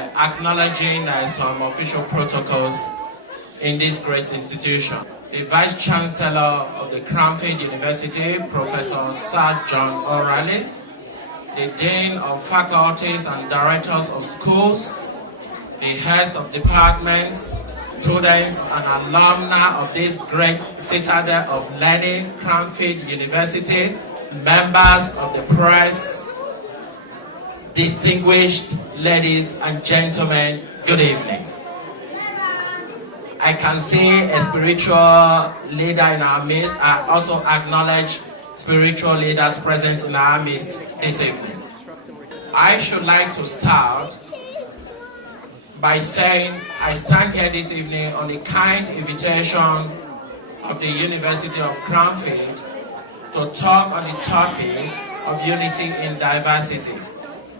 by acknowledging some official protocols in this great institution. The Vice Chancellor of the Cranfield University, Professor Sir John O'Reilly, the Dean of Faculties and Directors of Schools, the heads of departments, students and alumni of this great citadel of learning, Cranfield University, members of the press, distinguished ladies and gentlemen, good evening. I can see a spiritual leader in our midst. I also acknowledge spiritual leaders present in our midst this evening. I should like to start by saying I stand here this evening on the kind invitation of the University of Cranfield to talk on the topic of unity in diversity.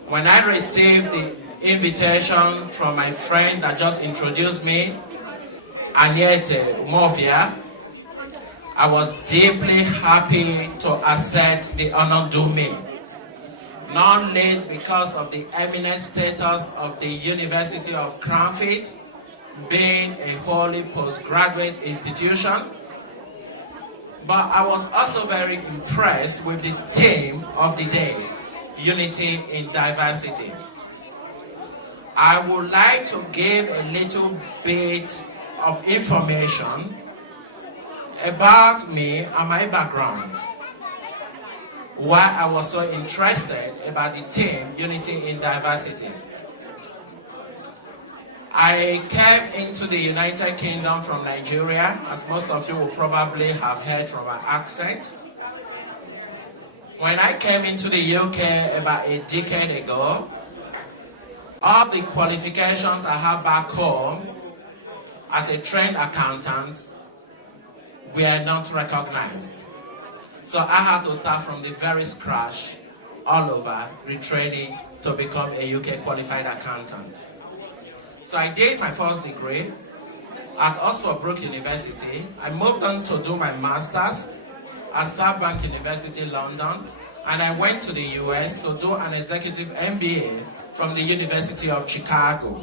When I received the invitation from my friend that just introduced me, Aniete Mofia, I was deeply happy to accept the honor due me, not least because of the eminent status of the University of Cranfield being a wholly postgraduate institution. But I was also very impressed with the theme of the day, unity in diversity. I would like to give a little bit of information about me and my background, why I was so interested about the theme unity in diversity. I came into the United Kingdom from Nigeria, as most of you will probably have heard from my accent. When I came into the UK about a decade ago, all the qualifications I have back home as a trained accountant were not recognized. So I had to start from the very scratch, all over, retraining to become a UK qualified accountant. So I did my first degree at Oxford Brook University. I moved on to do my master's at South Bank University, London, and I went to the US to do an executive MBA from the University of Chicago.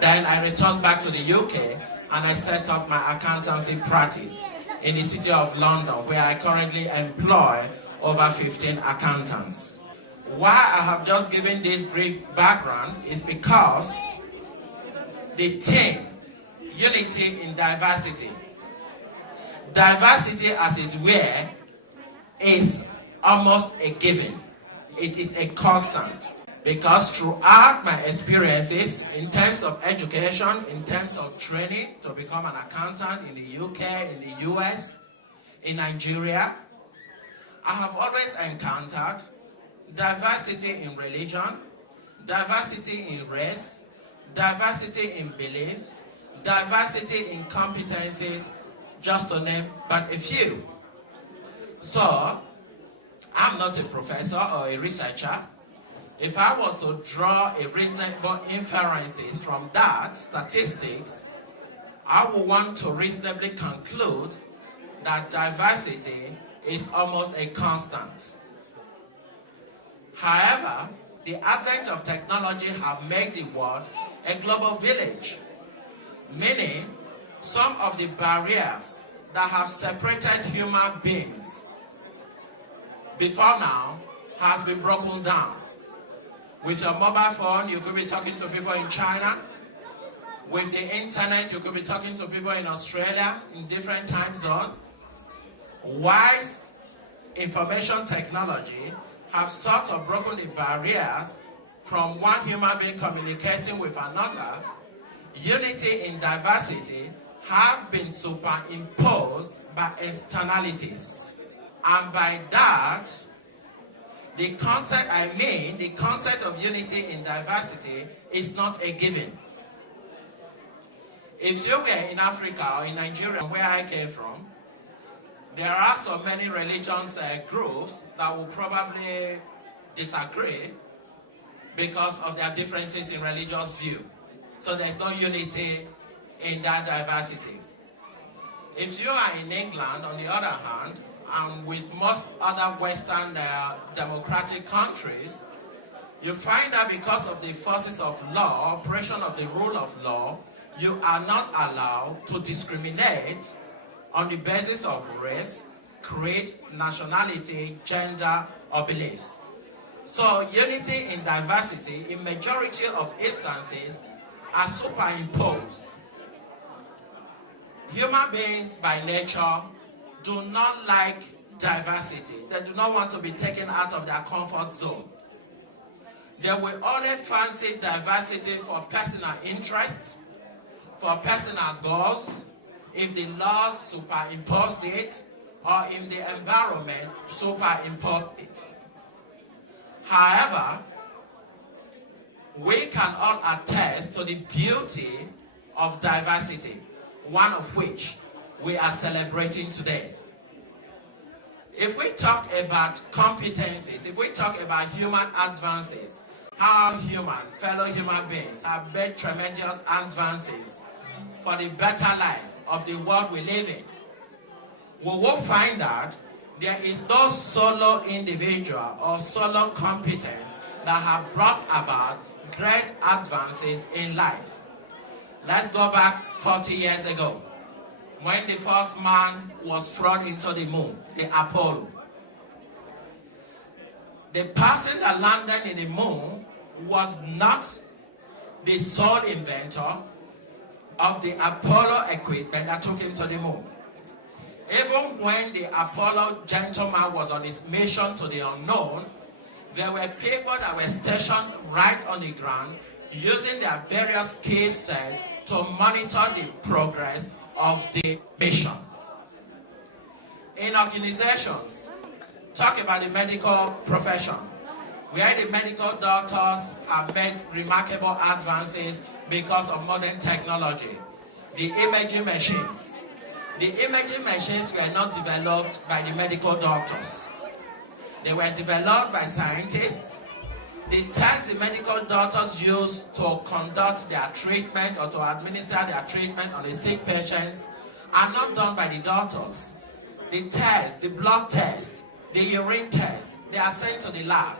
Then I returned back to the UK and I set up my accountancy practice in the city of London, where I currently employ over 15 accountants. Why I have just given this brief background is because the theme, unity in diversity. Diversity, as it were, is almost a given. It is a constant. Because throughout my experiences, in terms of education, in terms of training to become an accountant in the UK, in the US, in Nigeria, I have always encountered diversity in religion, diversity in race, diversity in beliefs, diversity in competencies, just to name but a few. So, I'm not a professor or a researcher. If I was to draw a reasonable inferences from that statistics, I would want to reasonably conclude that diversity is almost a constant. However, the advent of technology have made the world a global village, meaning some of the barriers that have separated human beings before now has been broken down. With your mobile phone, you could be talking to people in China. With the internet, you could be talking to people in Australia in different time zones. Whilst information technology have sort of broken the barriers from one human being communicating with another, unity in diversity have been superimposed by externalities. And by that, the concept of unity in diversity is not a given. If you were in Africa or in Nigeria, where I came from, there are so many religious groups that will probably disagree because of their differences in religious view. So there's no unity in that diversity. If you are in England, on the other hand, and with most other Western democratic countries, you find that because of the forces of law, operation of the rule of law, you are not allowed to discriminate on the basis of race, creed, nationality, gender, or beliefs. So unity in diversity, in majority of instances, are superimposed. Human beings by nature do not like diversity. They do not want to be taken out of their comfort zone. They will only fancy diversity for personal interest, for personal goals, if the laws superimposed it, or if the environment superimposed it. However, we can all attest to the beauty of diversity, one of which we are celebrating today. If we talk about competencies, if we talk about human advances, how fellow human beings have made tremendous advances for the better life of the world we live in, we will find out there is no solo individual or solo competence that have brought about great advances in life. Let's go back 40 years ago, when the first man was thrown into the moon, the Apollo. The person that landed in the moon was not the sole inventor of the Apollo equipment that took him to the moon. Even when the Apollo gentleman was on his mission to the unknown, there were people that were stationed right on the ground using their various skill sets to monitor the progress of the mission. In organizations, talk about the medical profession, where the medical doctors have made remarkable advances because of modern technology. The imaging machines. The imaging machines were not developed by the medical doctors. They were developed by scientists. The tests the medical doctors use to conduct their treatment or to administer their treatment on the sick patients are not done by the doctors. The test, the blood test, the urine test, they are sent to the lab.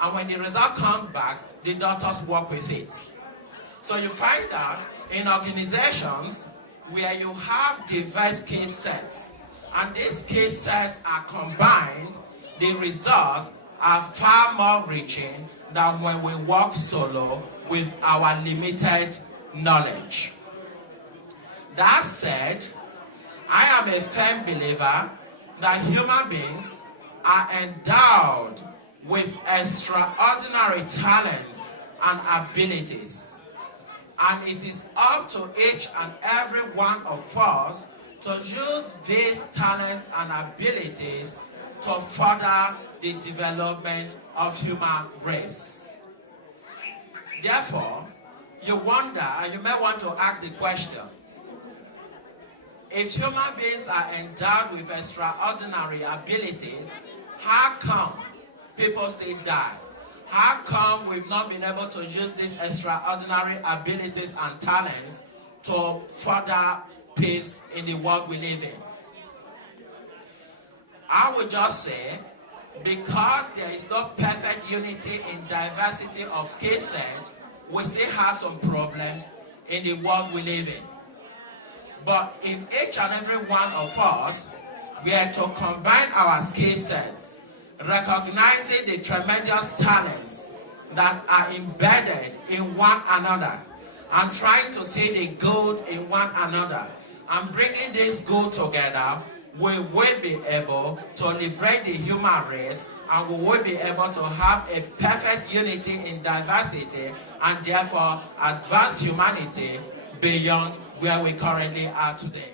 And when the result comes back, the doctors work with it. So you find that in organizations where you have diverse skill sets, and these skill sets are combined, the results are far more reaching than when we work solo with our limited knowledge. That said, I am a firm believer that human beings are endowed with extraordinary talents and abilities. And it is up to each and every one of us to use these talents and abilities to further the development of human race. Therefore, you wonder, and you may want to ask the question, if human beings are endowed with extraordinary abilities, how come people still die? How come we've not been able to use these extraordinary abilities and talents to further peace in the world we live in? I would just say, because there is no perfect unity in diversity of skill set, we still have some problems in the world we live in. But if each and every one of us were to combine our skill sets, recognizing the tremendous talents that are embedded in one another, and trying to see the good in one another, and bringing this good together, we will be able to liberate the human race, and we will be able to have a perfect unity in diversity, and therefore advance humanity beyond where we currently are today.